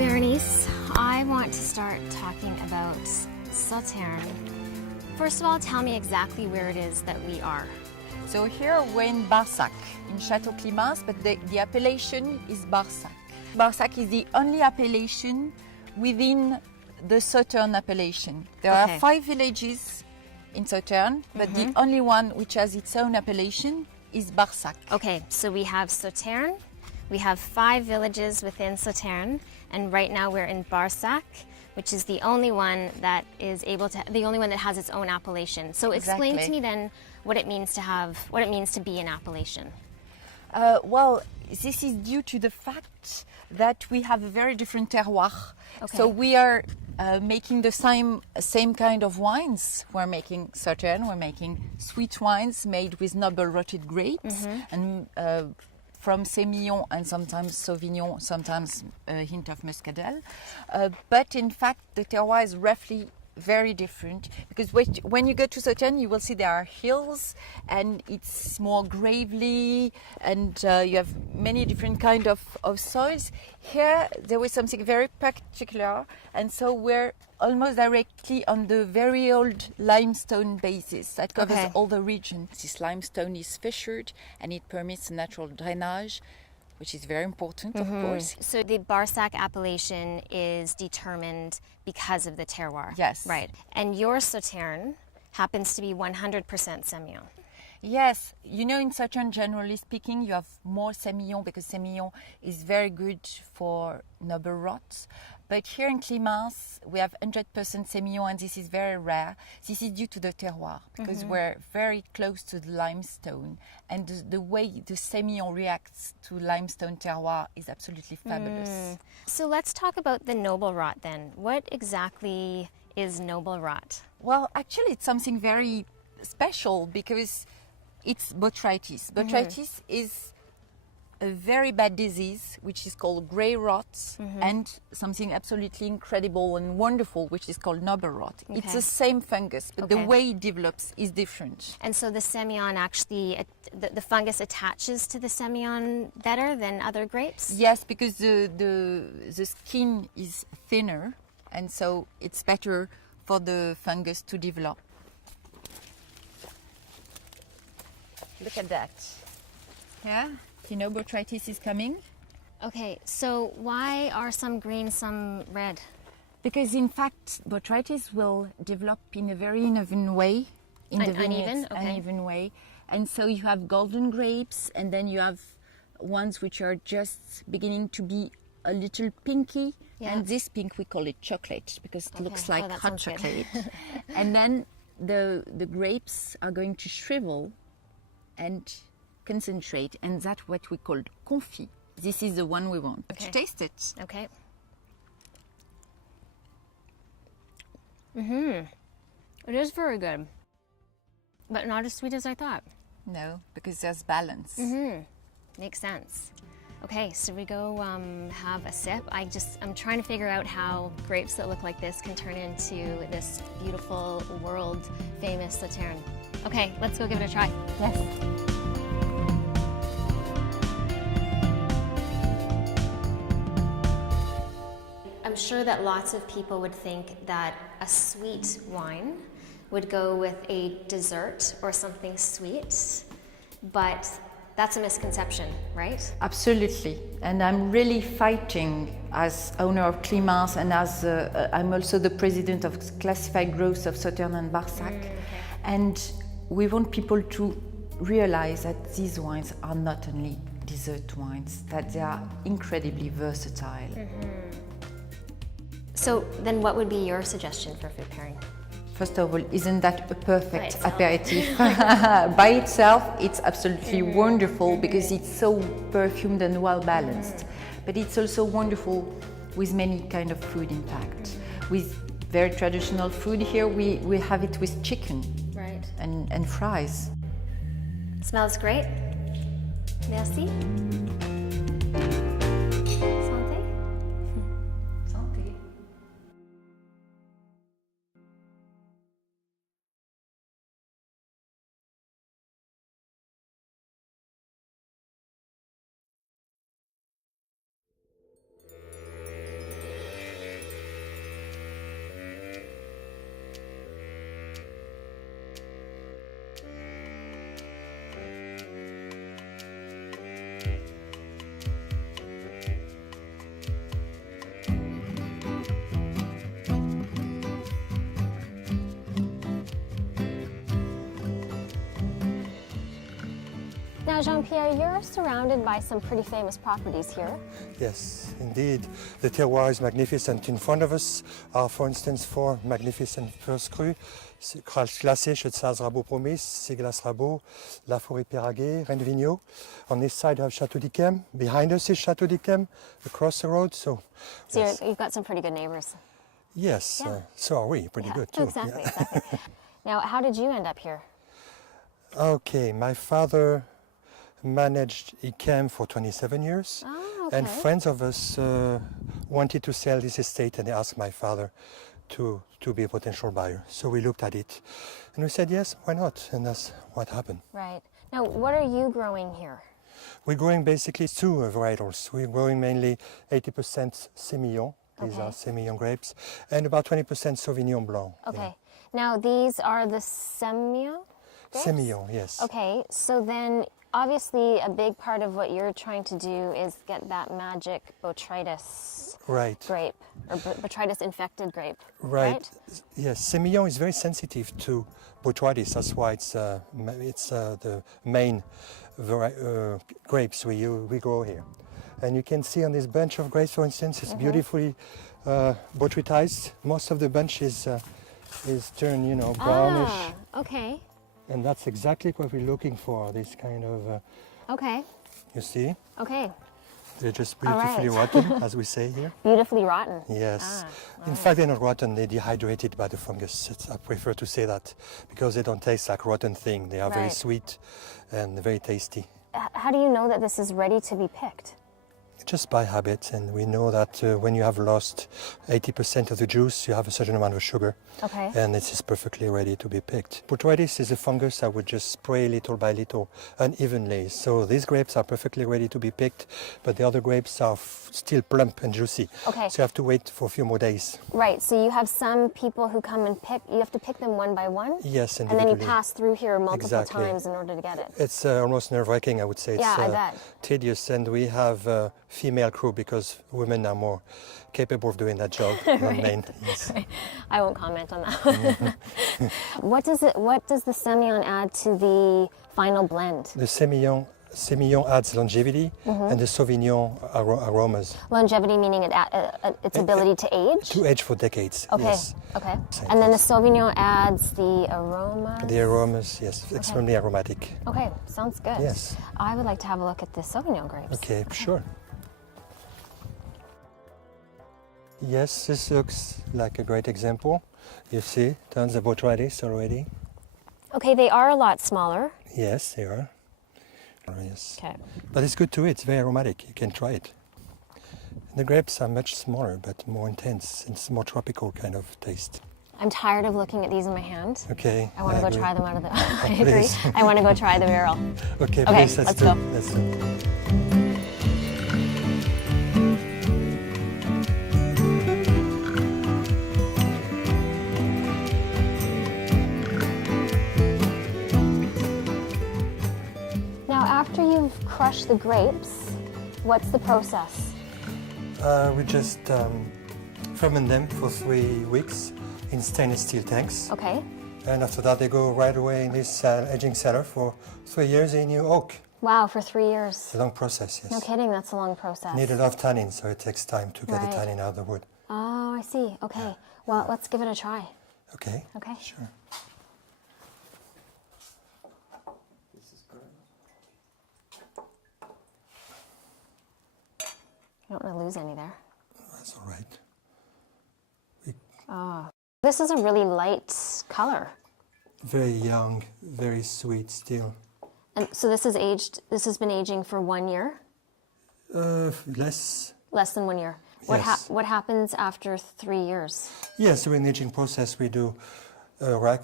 Berenice, I want to start talking about Sauternes. First of all, tell me exactly where it is that we are. So here we're in Barsac, in Château Climence, but the appellation is Barsac. Barsac is the only appellation within the Sauternes appellation. There are 5 villages in Sauternes, but the only one which has its own appellation is Barsac. Okay, so we have Sauternes, we have 5 villages within Sauternes, and right now we're in Barsac, which is the only one that is the only one that has its own appellation. So explain to me then what it means to be an appellation. Well, this is due to the fact that we have a very different terroir. Okay. So we are making the same kind of wines. We're making Sauternes, we're making sweet wines made with noble rotted grapes, and from Sémillon and sometimes Sauvignon, sometimes a hint of Muscadel. But in fact, the terroir is roughly very different, because when you go to Sauternes, you will see there are hills and it's more gravelly, and you have many different kind of soils. Here there was something very particular, and so we're almost directly on the very old limestone basis that covers all the region. This limestone is fissured and it permits natural drainage, which is very important, of course. So the Barsac appellation is determined because of the terroir. Yes. Right. And your Sauternes happens to be 100% Sémillon. Yes, you know, in Sauternes, generally speaking, you have more Sémillon because Sémillon is very good for noble rot. But here in Climence, we have 100% Sémillon, and this is very rare. This is due to the terroir, because we're very close to the limestone, and the way the Sémillon reacts to limestone terroir is absolutely fabulous. So let's talk about the noble rot then. What exactly is noble rot? Well, actually, it's something very special because it's botrytis. Botrytis is a very bad disease which is called grey rot, and something absolutely incredible and wonderful which is called noble rot. It's the same fungus, but the way it develops is different. And so the Sémillon actually, the fungus attaches to the Sémillon better than other grapes? Yes, because the skin is thinner, and so it's better for the fungus to develop. Look at that. Yeah? You know, botrytis is coming. Okay, so why are some green, some red? Because in fact, botrytis will develop in a very uneven way. Uneven way. And so you have golden grapes, and then you have ones which are just beginning to be a little pinky. Yeah. And this pink, we call it chocolate, because it looks like hot chocolate. And then the grapes are going to shrivel and concentrate, and that's what we call confit. This is the one we want. Okay. Taste it. Okay. It is very good, but not as sweet as I thought. No, because there's balance. Makes sense. Okay, so we go have a sip. I'm trying to figure out how grapes that look like this can turn into this beautiful, world-famous Sauternes. Okay, let's go give it a try. Yes. I'm sure that lots of people would think that a sweet wine would go with a dessert or something sweet, but that's a misconception, right? Absolutely. And I'm really fighting as owner of Climence, and as I'm also the president of Classified Growth of Sauternes and Barsac. And we want people to realize that these wines are not only dessert wines, that they are incredibly versatile. So then what would be your suggestion for food pairing? First of all, isn't that a perfect aperitif? By itself, it's absolutely wonderful because it's so perfumed and well balanced. But it's also wonderful with many kind of food, in fact. With very traditional food here, we have it with chicken and fries. Smells great. Merci. Now, Jean-Pierre, you're surrounded by some pretty famous properties here. Yes, indeed. The terroir is magnificent. In front of us are, for instance, 4 magnificent first crus. Glacé, Chaussaz-Rabot Promis, Siglas-Rabot, La Forêt-Péraguet, Rennes-Vigneault. On this side, you have Château d'Yquem. Behind us is Château d'Yquem, across the road. So yes. You've got some pretty good neighbors. Yes, yeah. So are we. Pretty good, too. Exactly, exactly. Now, how did you end up here? Okay, my father managed Yquem for 27 years. Oh, okay. And friends of us wanted to sell this estate, and they asked my father to be a potential buyer. So we looked at it and we said, yes, why not? And that's what happened. Right. Now, what are you growing here? We're growing basically 2 varietals. We're growing mainly 80% Semillon. These Okay. are Semillon grapes, and about 20% Sauvignon Blanc. Okay. Now, these are the Semillon grapes? Semillon, yes. Okay, so then obviously a big part of what you're trying to do is get that magic botrytis Right. grape, or botrytis infected grape, Right. Yes, Semillon is very sensitive to botrytis. That's why it's the main grapes we grow here. And you can see on this bunch of grapes, for instance, it's beautifully botrytized. Most of the bunch is turned, brownish. Ah, okay. And that's exactly what we're looking for, this kind of, Okay. you see? Okay. They're just All beautifully right. rotten, as we say here. Beautifully rotten. Yes. Ah, In fact, they're not rotten, they're dehydrated by the fungus. I prefer to say that because they don't taste like rotten thing. They are very Right. sweet and very tasty. How do you know that this is ready to be picked? Just by habit, and we know that when you have lost 80% of the juice, you have a certain amount of sugar, Okay. and it is perfectly ready to be picked. Botrytis is a fungus that would just spray little by little, unevenly. So these grapes are perfectly ready to be picked, but the other grapes are still plump and juicy. Okay. So you have to wait for a few more days. Right, so you have some people who come and pick, you have to pick them one by one? Yes, And then you individually. pass through here multiple Exactly. times in order to get it. It's almost nerve-wracking, I would say. It's Yeah, I bet. tedious, and we have female crew because women are more capable of doing that job than men. Yes. I won't comment on that. What does the Semillon add to the final blend? The Semillon adds longevity, and the Sauvignon aromas. Longevity meaning its ability to age? To age for decades. Okay, Yes. okay. Same And then the things. Sauvignon adds the aroma? The aromas, yes, extremely aromatic. Okay, sounds good. Yes. I would like to have a look at the Sauvignon grapes. Okay, sure. Yes, this looks like a great example. You see, tons of botrytis already. Okay, they are a lot smaller. Yes, they are. Yes. Okay. But it's good too, it's very aromatic. You can try it. The grapes are much smaller but more intense. It's more tropical kind of taste. I'm tired of looking at these in my hand. Okay. I want to go agree. try them out of the. I agree. Please. I want to go try the barrel. Okay, Okay, please, let's do. go. Let's do. Now, after you've crushed the grapes, what's the process? We just ferment them for 3 weeks in stainless steel tanks. Okay. And after that, they go right away in this aging cellar for 3 years in new oak. Wow, for 3 years. It's a long process, yes. No kidding, that's a long process. Need a lot of tannin, so it takes time to get Right. the tannin out of the wood. Oh, I see. Okay. Well, let's give it a try. Okay? Okay. Sure. You don't want to lose any there. That's all right. This is a really light color. Very young, very sweet still. And so this is aged. This has been aging for 1 year, Less. less than 1 year. Yes. What happens after 3 years? Yes, so in the aging process, we do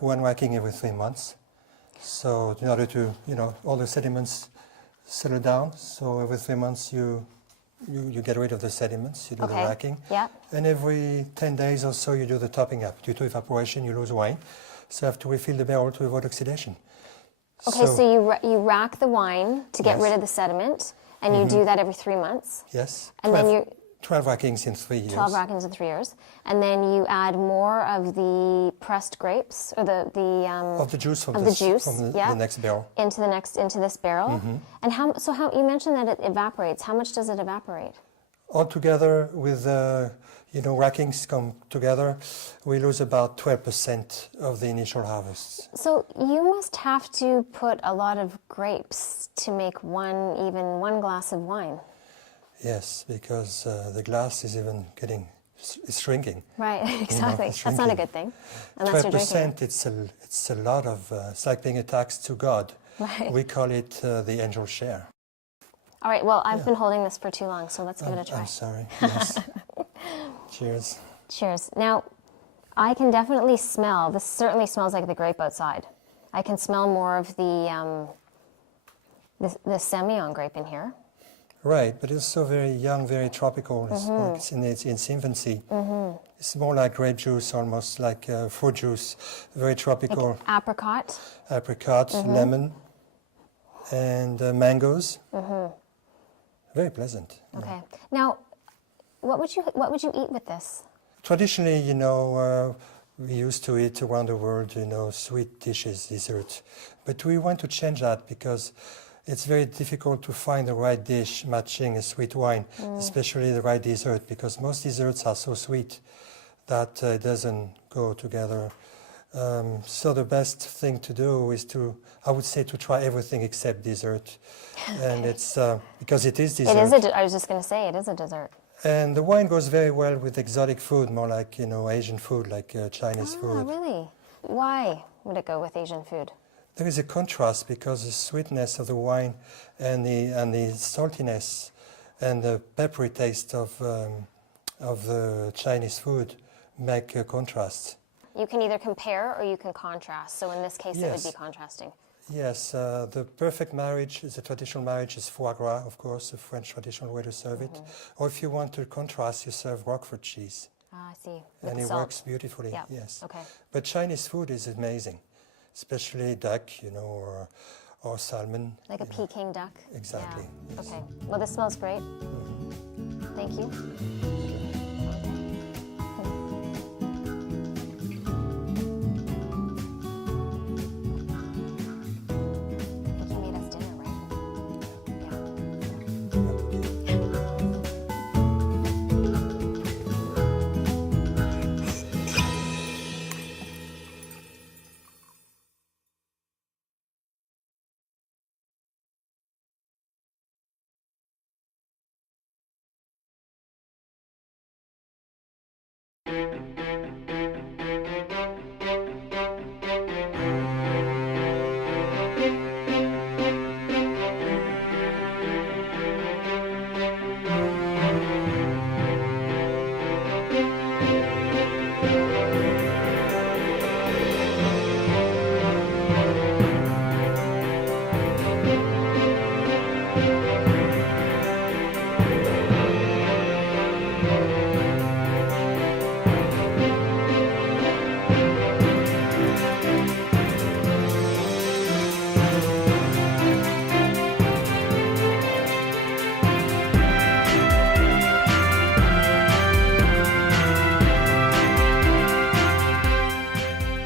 one racking every 3 months. So in order to, all the sediments settle down. So every 3 months you get rid of the sediments, you do the Okay. racking. Yeah. And every 10 days or so you do the topping up. Due to evaporation, you lose wine. So you have to refill the barrel to avoid oxidation. Okay, so you rack the wine to get Yes. rid of the sediment, and you do that every 3 months. Yes. And then you 12 rackings in 3 years. 12 rackings in 3 years. And then you add more of the pressed grapes, or Of the juice from, of the, the juice, from the, yeah, the next barrel. into this barrel. And how you mentioned that it evaporates. How much does it evaporate? All together with rackings come together, we lose about 12% of the initial harvests. So you must have to put a lot of grapes to make one glass of wine. Yes, because the glass is even is shrinking. Right, exactly. It's That's not a good thing, unless you're drinking 12%, it's a lot of, it's like being a tax to God. Right. We call it the angel share. All right, well, I've been holding this for too long, so let's give it a try. I'm sorry, yes. Cheers. Cheers. Now, I can definitely smell, this certainly smells like the grape outside. I can smell more of the Semillon grape in here. Right, but it's so very young, very tropical. It's in its infancy. It's more like grape juice, almost like fruit juice, very tropical. Like apricot. Lemon, and mangoes. Very pleasant. Okay. Now, what would you eat with this? Traditionally, we used to eat around the world, sweet dishes, dessert. But we want to change that because it's very difficult to find the right dish matching a sweet wine, especially the right dessert, because most desserts are so sweet that it doesn't go together. So the best thing to do is I would say to try everything except dessert. And it's, because it is dessert. I was just going to say, it is a dessert. And the wine goes very well with exotic food, more like, Asian food, like Chinese food. Oh, really? Why would it go with Asian food? There is a contrast because the sweetness of the wine and the saltiness and the peppery taste of the Chinese food make a contrast. You can either compare or you can contrast. So in this case, it would be contrasting. Yes, the perfect marriage, the traditional marriage is foie gras, of course, the French traditional way to serve it. Or if you want to contrast, you serve Roquefort cheese. Ah, I see. And it works beautifully, yes. Okay. But Chinese food is amazing, especially duck, or salmon. Like a Peking duck? Exactly. Yeah. Yes. Okay. Well, this smells great. Thank you.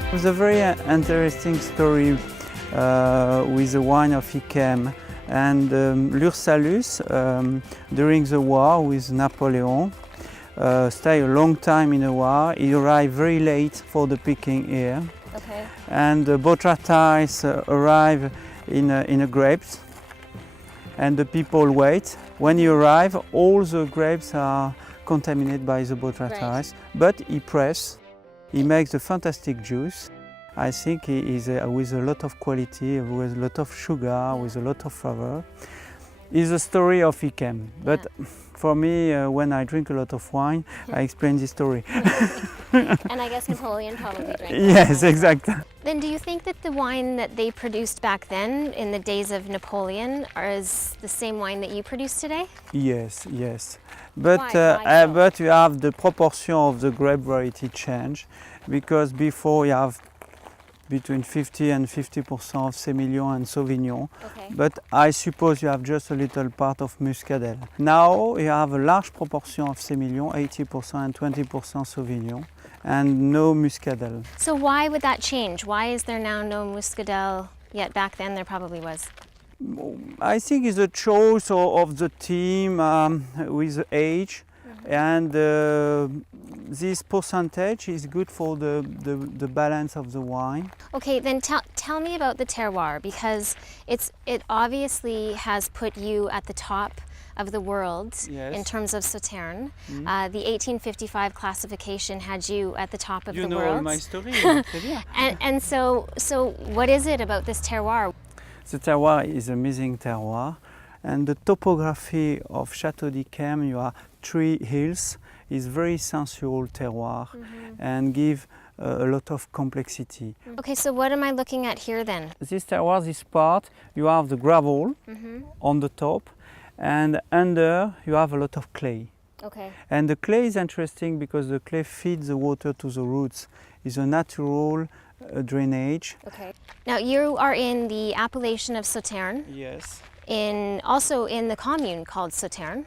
It was a very interesting story with the wine of Yquem. And Lursalus, during the war with Napoleon, stayed a long time in the war. He arrived very late for the picking here. Okay. And the botrytis arrive in the grapes, and the people wait. When he arrives, all the grapes are contaminated by the botrytis, Right. but he press. He makes a fantastic juice. I think he is with a lot of quality, with a lot of sugar, with a lot of flavor. It's a story of Yquem, but for me, when I drink a lot of wine, I explain this story. And I guess Napoleon probably drank that Yes, wine. exactly. Then do you think that the wine that they produced back then, in the days of Napoleon, is the same wine that you produce today? Yes, yes. But, Why so? but you have the proportion of the grape variety change, because before you have between 50 and 50% of Semillon and Sauvignon. Okay. But I suppose you have just a little part of Muscadel. Now you have a large proportion of Semillon, 80% and 20% Sauvignon, and no Muscadel. So why would that change? Why is there now no Muscadel, yet back then there probably was? I think it's a choice of the team with age, and this percentage is good for the balance of the wine. Okay, then tell me about the terroir, because it obviously has put you at the top of the world Yes. in terms of Sauternes. The 1855 classification had you at the top of You the know world. all my story, très bien. And so what is it about this terroir? The terroir is an amazing terroir, and the topography of Château d'Yquem, you have 3 hills, is very sensual terroir and give a lot of complexity. Okay, so what am I looking at here then? This terroir, this part, you have the gravel on the top, and under you have a lot of clay. Okay. And the clay is interesting because the clay feeds the water to the roots. It's a natural drainage. Okay. Now you are in the appellation of Sauternes, Yes. also in the commune called Sauternes.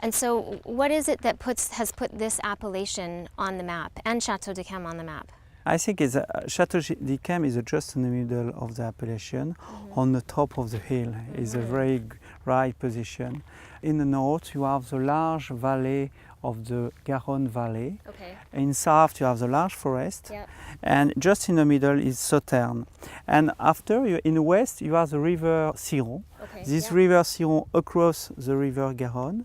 And so what is it that has put this appellation on the map and Château d'Yquem on the map? I think it's Château d'Yquem is just in the middle of the appellation, on the top of the hill. It's a very right position. In the north, you have the large valley of the Garonne Valley. Okay. In south, you have the large forest. Yep. And just in the middle is Sauternes. And after, in the west, you have the river Ciron. Okay. This yep. river Ciron across the river Garonne.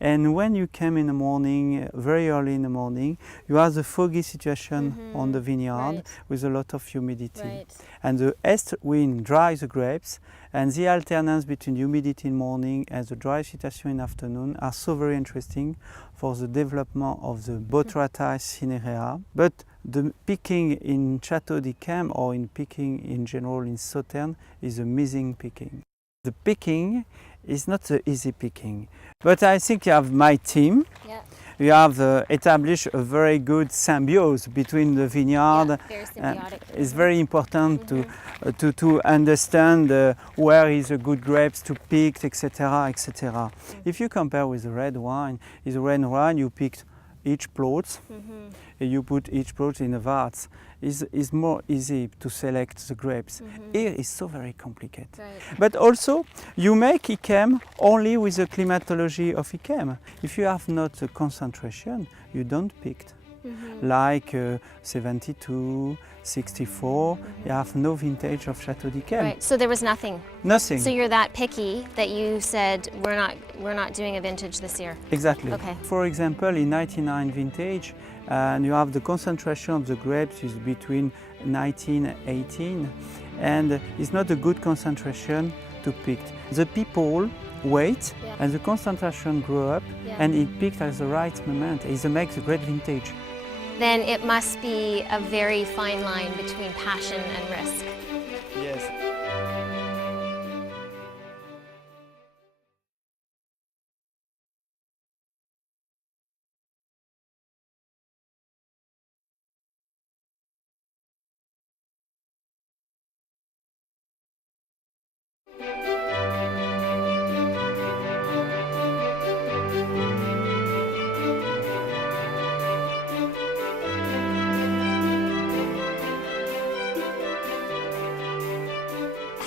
And when you came in the morning, very early in the morning, you have the foggy situation on the vineyard Right. with a lot of humidity. Right. And the east wind dries the grapes, and the alternance between humidity in morning and the dry situation in afternoon are so very interesting for the development of the Botrytis cinerea. But the picking in Château d'Yquem or in picking in general in Sauternes is amazing picking. The picking is not the easy picking, but I think you have my team. Yeah. You have established a very good symbiosis between the vineyard. Yeah, very symbiotic. It's very important to understand where is a good grapes to pick, etc., etc. If you compare with the red wine, is a red wine you picked each plot, you put each plot in a vats. Is more easy to select the grapes. Here is so very complicated. Right. But also, you make Yquem only with the climatology of Yquem. If you have not the concentration, you don't pick. Like 72, 64, you have no vintage of Château d'Yquem. Right. So there was nothing. Nothing. So you're that picky that you said we're not doing a vintage this year. Exactly. Okay. For example, in 99 vintage, and you have the concentration of the grapes is between 19 and 18, and it's not a good concentration to pick. The people wait, Yeah. and the concentration grow up, Yeah. and it picked at the right moment. It makes a great vintage. Then it must be a very fine line between passion and risk. Yes.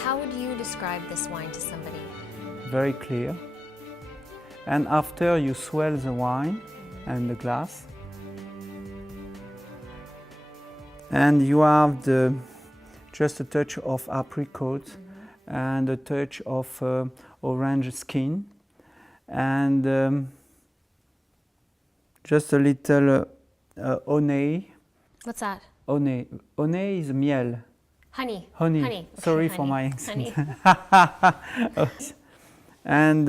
How would you describe this wine to somebody? Very clear. And after you swell the wine and the glass, and you have just a touch of apricot and a touch of orange skin, and just a little honey. What's that? Honey is miel. Honey. Honey. Honey. Okay, Sorry for honey. my accent. Honey. and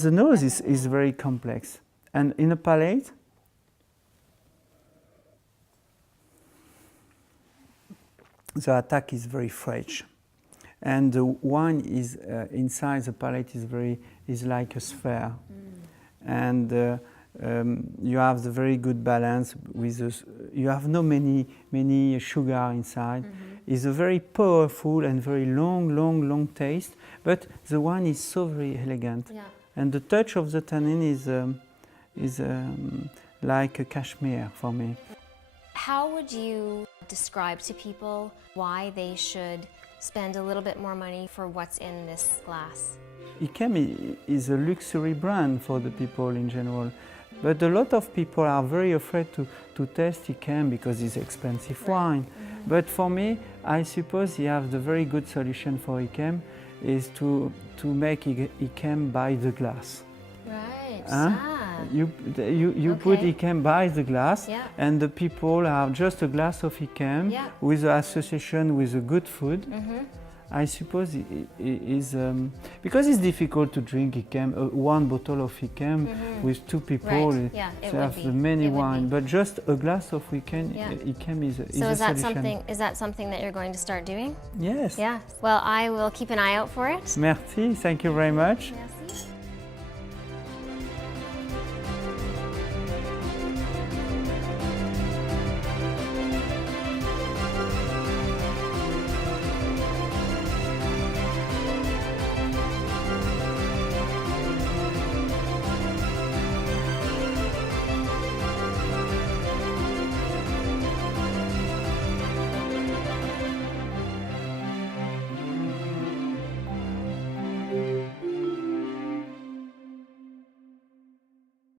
the nose is very complex. And in the palate, the attack is very fresh. And the wine is inside the palate is like a sphere. And you have the very good balance with you have no many sugar inside. It's a very powerful and very long taste, but the wine is so very elegant. Yeah. And the touch of the tannin is like a cashmere for me. How would you describe to people why they should spend a little bit more money for what's in this glass? Yquem is a luxury brand for the people in general, but a lot of people are very afraid to taste Yquem because it's expensive wine. But for me, I suppose you have the very good solution for Yquem is to make Yquem by the glass. Right. You put Okay. Yquem by the glass, Yeah. and the people have just a glass of Yquem Yeah. with the association with the good food. I suppose it is because it's difficult to drink Yquem, one bottle of Yquem with two people. Right. Yeah, it So would have be. the many It would wine, be. but just a glass of Yquem, Yeah. Yquem is So a is that solution. something that you're going to start doing? Yes. Yeah. Well, I will keep an eye out for it. Merci. Thank you very much. Merci.